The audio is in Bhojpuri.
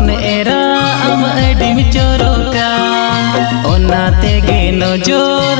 हपन एरा आम अडिम चोरोका ओना तेगे नजर